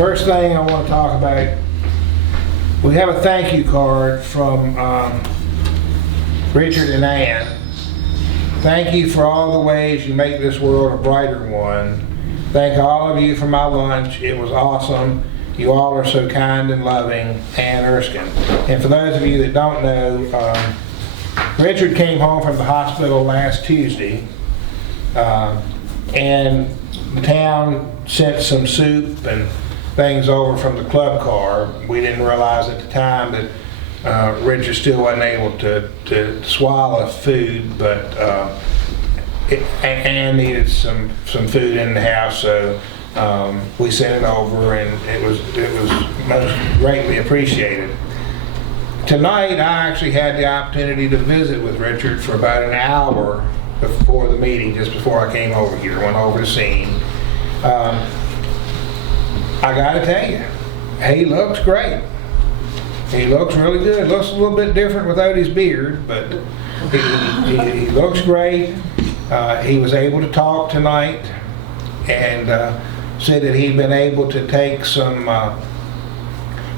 First thing I want to talk about, we have a thank you card from Richard and Ann. Thank you for all the ways you make this world a brighter one. Thank all of you for my lunch. It was awesome. You all are so kind and loving. Ann Erskine. And for those of you that don't know, Richard came home from the hospital last Tuesday, and the town sent some soup and things over from the club car. We didn't realize at the time that Richard still wasn't able to swallow food, but Ann needed some food in the house, so we sent it over, and it was most greatly appreciated. Tonight, I actually had the opportunity to visit with Richard for about an hour before the meeting, just before I came over here, went over to see him. I gotta tell you, he looks great. He looks really good. Looks a little bit different without his beard, but he looks great. He was able to talk tonight and said that he'd been able to take some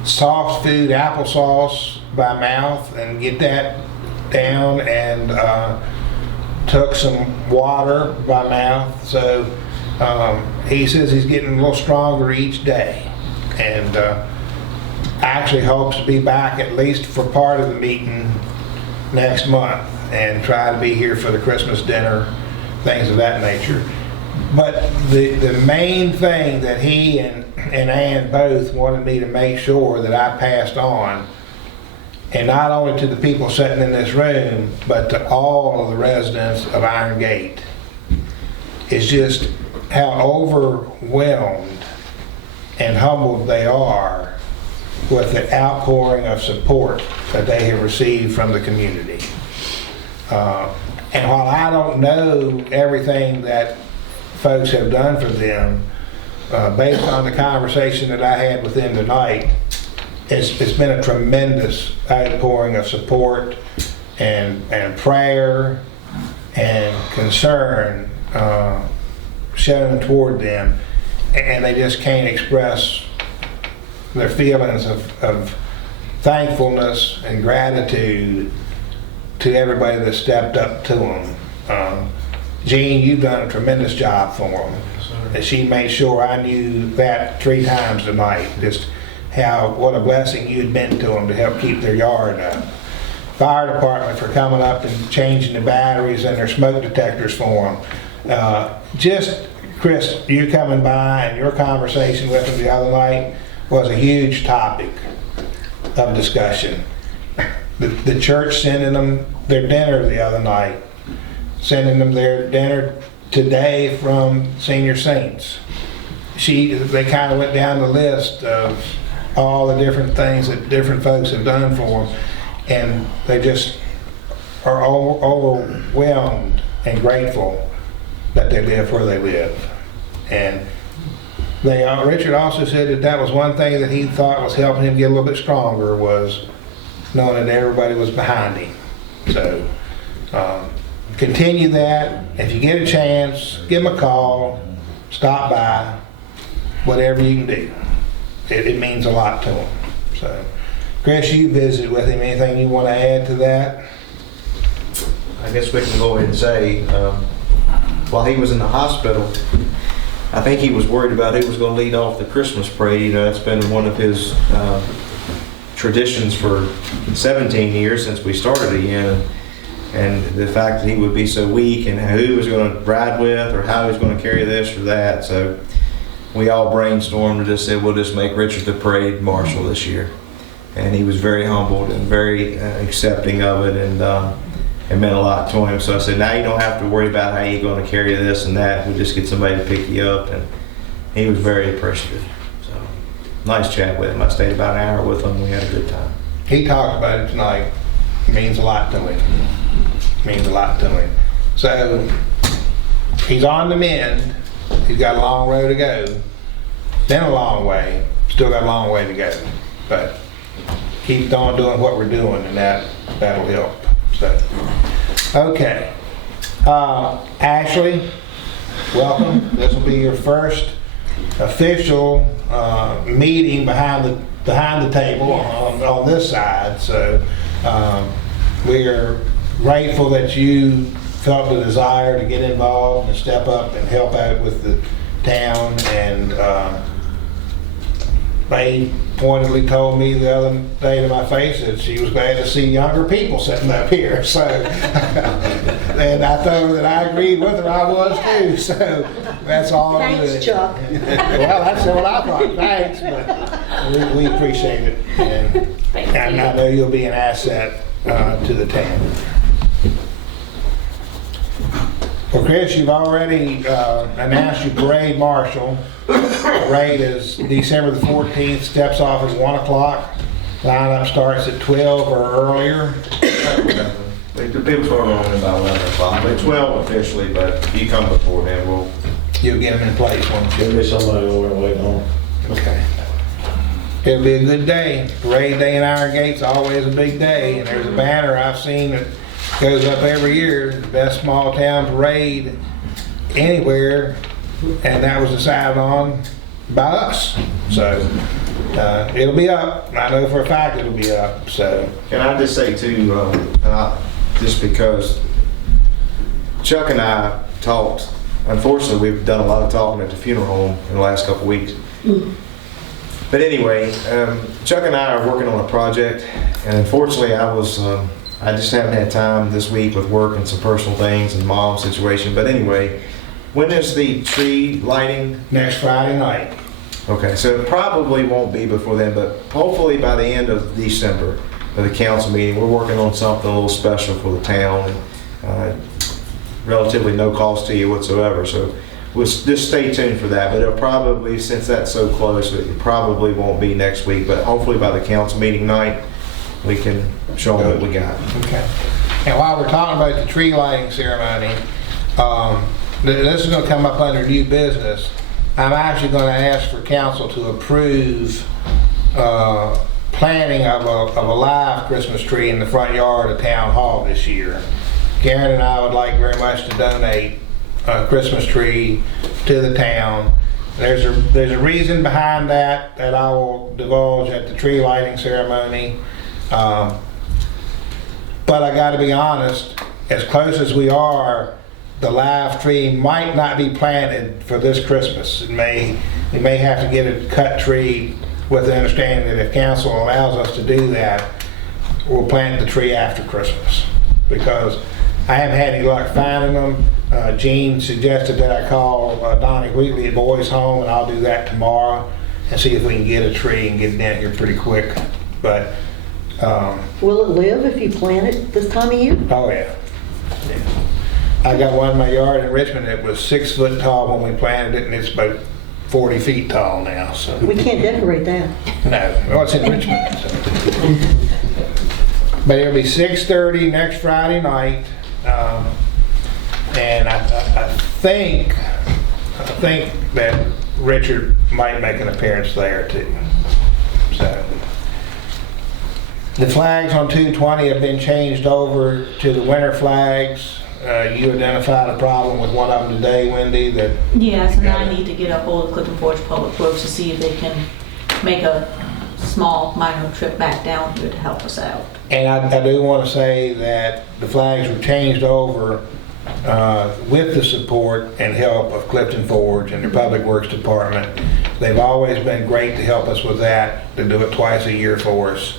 soft food, applesauce, by mouth and get that down, and took some water by mouth. So he says he's getting a little stronger each day, and actually hopes to be back at least for part of the meeting next month and try to be here for the Christmas dinner, things of that nature. But the main thing that he and Ann both wanted me to make sure that I passed on, and not only to the people sitting in this room, but to all of the residents of Iron Gate, is just how overwhelmed and humbled they are with the outpouring of support that they have received from the community. And while I don't know everything that folks have done for them, based on the conversation that I had with them tonight, it's been a tremendous outpouring of support and prayer and concern shown toward them, and they just can't express their feelings of thankfulness and gratitude to everybody that stepped up to them. Jean, you've done a tremendous job for them. And she made sure I knew that 3 times tonight, just what a blessing you'd been to them to help keep their yard up. Fire department for coming up and changing the batteries and their smoke detectors for them. Just, Chris, you coming by and your conversation with them the other night was a huge topic of discussion. The church sending them their dinner the other night, sending them their dinner today from Senior Saints. They kind of went down the list of all the different things that different folks have done for them, and they just are overwhelmed and grateful that they live where they live. And Richard also said that was one thing that he thought was helping him get a little bit stronger, was knowing that everybody was behind him. So continue that. If you get a chance, give them a call, stop by, whatever you can do. It means a lot to them. So, Chris, you visited with him. Anything you want to add to that? I guess we can go ahead and say, while he was in the hospital, I think he was worried about who was going to lead off the Christmas parade. You know, that's been one of his traditions for 17 years since we started again. And the fact that he would be so weak, and who he was going to ride with, or how he was going to carry this or that. So we all brainstormed and just said, we'll just make Richard the parade marshal this year. And he was very humbled and very accepting of it, and it meant a lot to him. So I said, now you don't have to worry about how you're going to carry this and that. We'll just get somebody to pick you up. And he was very appreciative. So nice chat with him. I stayed about an hour with him. We had a good time. He talked about it tonight. It means a lot to him. Means a lot to him. So he's on the mend. He's got a long road to go. Been a long way. Still got a long way to go. But keep on doing what we're doing, and that'll help. So, okay. Ashley, welcome. This will be your first official meeting behind the table on this side. So we're grateful that you felt the desire to get involved and step up and help out with the town. And they pointedly told me the other day to my face that she was glad to see younger people sitting up here. So, and I told her that I agreed with her. I was too. So that's all. Thanks, Chuck. Well, that's what I thought. Thanks, but we appreciate it, and I know you'll be an asset to the town. Well, Chris, you've already announced your parade marshal. Parade is December the 14th, steps off at 1 o'clock. Lineup starts at 12 or earlier. The people start on about 11 o'clock. It's 12 officially, but you come before then, You'll get them in place, won't you? There'll be somebody over there waiting on. Okay. It'll be a good day. Parade day in Iron Gate's always a big day, and there's a banner I've seen that goes up every year, the best small town parade anywhere, and that was decided on by us. So it'll be up. I know for a fact it'll be up. So Can I just say too, just because Chuck and I talked, unfortunately we've done a lot of talking at the funeral home in the last couple of weeks. But anyway, Chuck and I are working on a project, and unfortunately I just haven't had time this week with work and some personal things and mom's situation. But anyway, when is the tree lighting? next Friday night. Okay, so it probably won't be before then, but hopefully by the end of December, for the council meeting, we're working on something a little special for the town, and relatively no cost to you whatsoever. So we'll just stay tuned for that. But it'll probably, since that's so close, it probably won't be next week. But hopefully by the council meeting night, we can show them what we got. Okay. And while we're talking about the tree lighting ceremony, this is going to come up under new business. I'm actually going to ask for council to approve planting of a live Christmas tree in the front yard of Town Hall this year. Karen and I would like very much to donate a Christmas tree to the town. There's a reason behind that I will divulge at the tree lighting ceremony. But I got to be honest, as close as we are, the live tree might not be planted for this Christmas. We may have to get a cut tree with the understanding that if council allows us to do that, we'll plant the tree after Christmas. Because I haven't had any luck finding them. Gene suggested that I call Donnie Wheatley at Boys Home, and I'll do that tomorrow and see if we can get a tree and get it down here pretty quick. But Will it live if you plant it this time of year? oh yeah. I got one in my yard in Richmond that was 6 foot tall when we planted it, and it's about 40 feet tall now. So We can't decorate that. no, well, it's in Richmond. So. But it'll be 6:30 next Friday night, and I think that Richard might make an appearance there too. So. The flags on 220 have been changed over to the winter flags. You identified a problem with one of them today, Wendy, that... Yes, and I need to get a hold of Clifton Forge Public Works to see if they can make a small minor trip back down here to help us out. And I do want to say that the flags were changed over with the support and help of Clifton Forge and their Public Works Department. They've always been great to help us with that. They do it twice a year for us.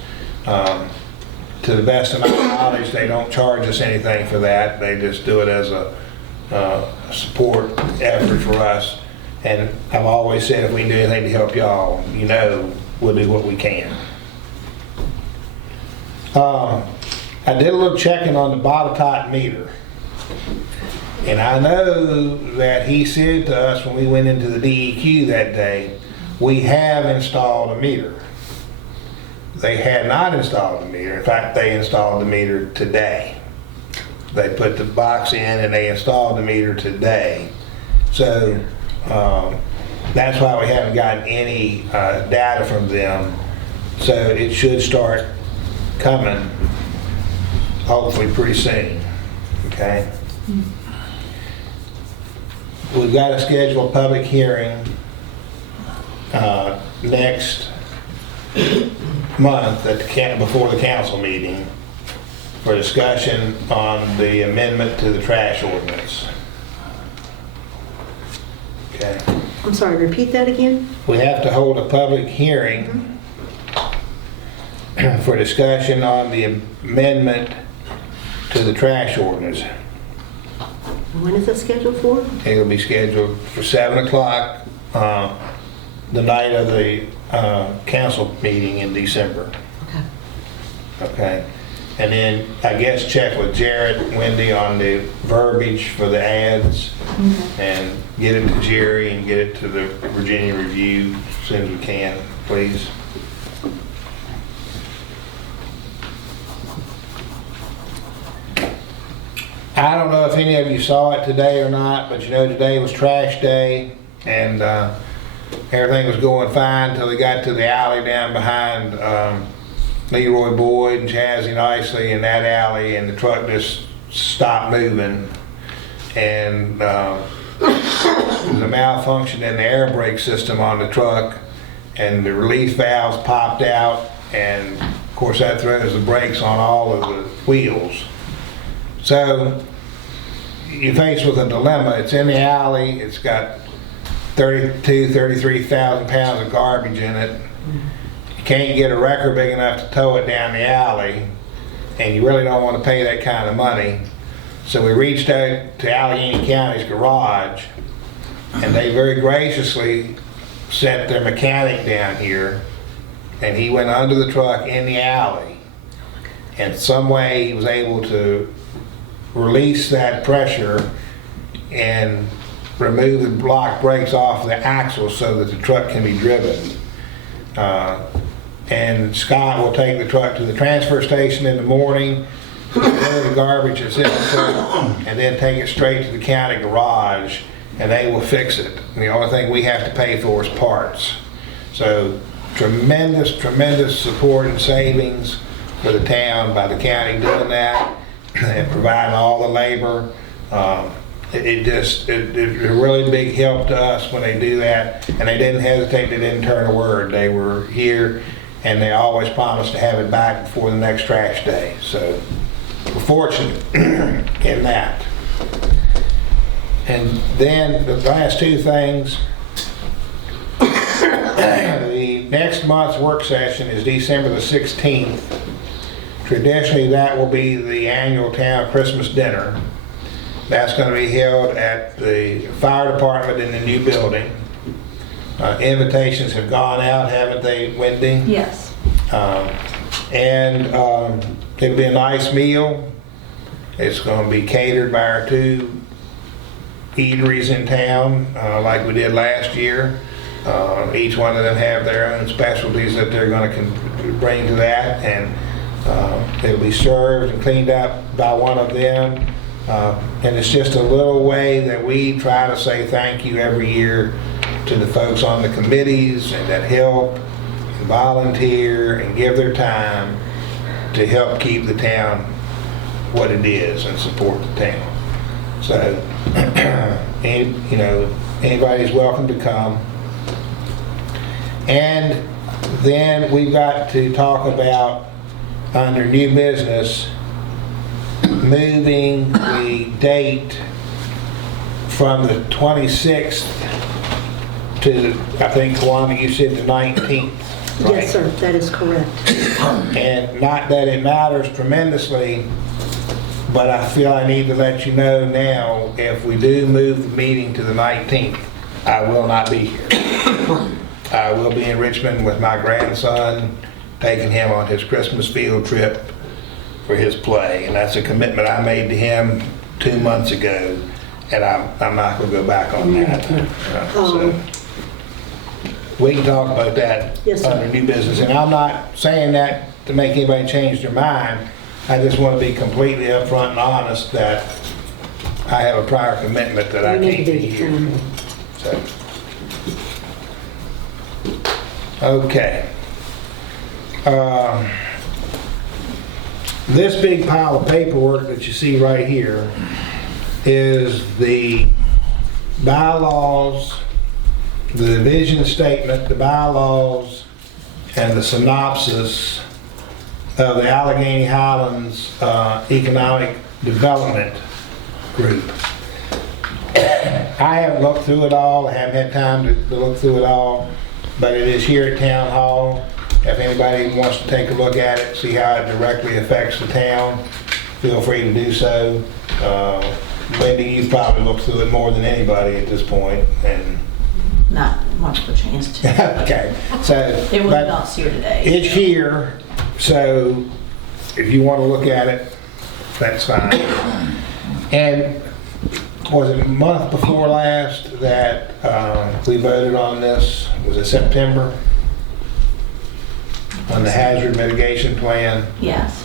To the best of my knowledge, they don't charge us anything for that. They just do it as a support effort for us. And I've always said if we can do anything to help y'all, we'll do what we can. I did a little checking on the Botetourt meter. And I know that he said to us when we went into the DEQ that day, we have installed a meter. They had not installed the meter. In fact, they installed the meter today. They put the box in and they installed the meter today. So that's why we haven't gotten any data from them. So it should start coming hopefully pretty soon. Okay? We've got to schedule a public hearing next month before the council meeting for discussion on the amendment to the trash ordinance. Okay. I'm sorry, repeat that again? We have to hold a public hearing for discussion on the amendment to the trash ordinance. When is it scheduled for? It'll be scheduled for 7 o'clock the night of the council meeting in December. Okay. Okay? And then I guess check with Jared and Wendy on the verbiage for the ads and get it to Jerry and get it to the Virginia Review as soon as we can, please. I don't know if any of you saw it today or not, but you know today was trash day and everything was going fine until they got to the alley down behind Leroy Boyd and Chazzy Nicely in that alley, and the truck just stopped moving. And there was a malfunction in the air brake system on the truck, and the release valves popped out, and of course that throws the brakes on all of the wheels. So you're faced with a dilemma. It's in the alley, it's got 33,000 pounds of garbage in it. You can't get a wrecker big enough to tow it down the alley, and you really don't want to pay that kind of money. So we reached out to Allegheny County's garage, and they very graciously sent their mechanic down here, and he went under the truck in the alley, and some way he was able to release that pressure and remove the block brakes off the axle so that the truck can be driven. And Scott will take the truck to the transfer station in the morning, get rid of the garbage that's in the truck, and then take it straight to the county garage, and they will fix it. And the only thing we have to pay for is parts. So tremendous, tremendous support and savings for the town by the county doing that and providing all the labor. It's a really big help to us when they do that, and they didn't hesitate, they didn't turn a word. They were here, and they always promised to have it back before the next trash day. So we're fortunate in that. And then the last two things, the next month's work session is December the 16th. Traditionally, that will be the annual town Christmas dinner. That's going to be held at the fire department in the new building. Invitations have gone out, haven't they, Wendy? Yes. And it'll be a nice meal. It's going to be catered by our two eateries in town, like we did last year. Each one of them have their own specialties that they're going to bring to that, and it'll be served and cleaned up by one of them. And it's just a little way that we try to say thank you every year to the folks on the committees and that help and volunteer and give their time to help keep the town what it is and support the town. So, anybody's welcome to come. And then we've got to talk about, under new business, moving the date from the 26th to, I think, Wanda, you said the 19th, right? Yes, sir, that is correct. And not that it matters tremendously, but I feel I need to let you know now, if we do move the meeting to the 19th, I will not be here. I will be in Richmond with my grandson, taking him on his Christmas field trip for his play, and that's a commitment I made to him 2 months ago, and I'm not going to go back on that. So we can talk about that. Yes, sir. Under new business, and I'm not saying that to make anybody change their mind. I just want to be completely upfront and honest that I have a prior commitment that I We need can't to be be here. determined. So, okay. This big pile of paperwork that you see right here is the bylaws the vision statement, the bylaws, and the synopsis of the Allegheny Highlands Economic Development Group. I haven't looked through it all, I haven't had time to look through it all, but it is here at Town Hall. If anybody wants to take a look at it, see how it directly affects the town, feel free to do so. Wendy, you've probably looked through it more than anybody at this point, and Not much of a chance to. okay, so. It was but not here today. it's here, so if you want to look at it, that's fine. And was it a month before last that we voted on this? Was it September? On the hazard mitigation plan? Yes.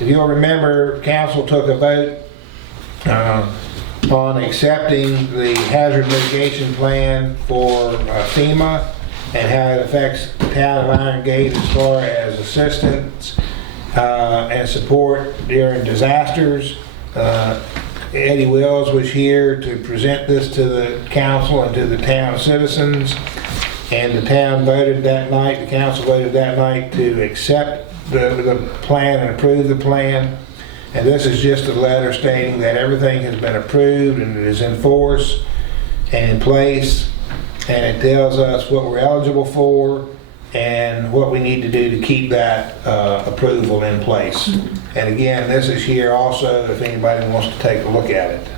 If you'll remember, council took a vote on accepting the hazard mitigation plan for FEMA and how it affects the town of Iron Gate as far as assistance and support during disasters. Eddie Wills was here to present this to the council and to the town citizens, and the town voted that night, the council voted that night to accept the plan and approve the plan. And this is just a letter stating that everything has been approved and it is in force and in place, and it tells us what we're eligible for and what we need to do to keep that approval in place. And again, this is here also if anybody wants to take a look at it.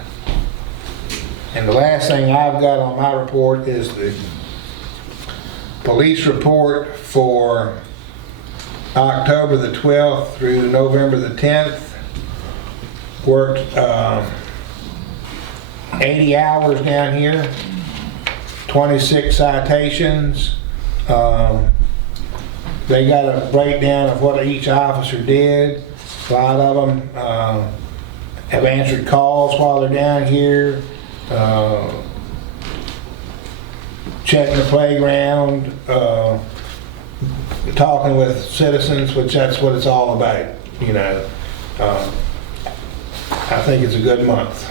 And the last thing I've got on my report is the police report for October the 12th through November the 10th. Worked 80 hours down here, 26 citations. They got a breakdown of what each officer did. A lot of them have answered calls while they're down here, checking the playground, talking with citizens, which that's what it's all about, you know. I think it's a good month.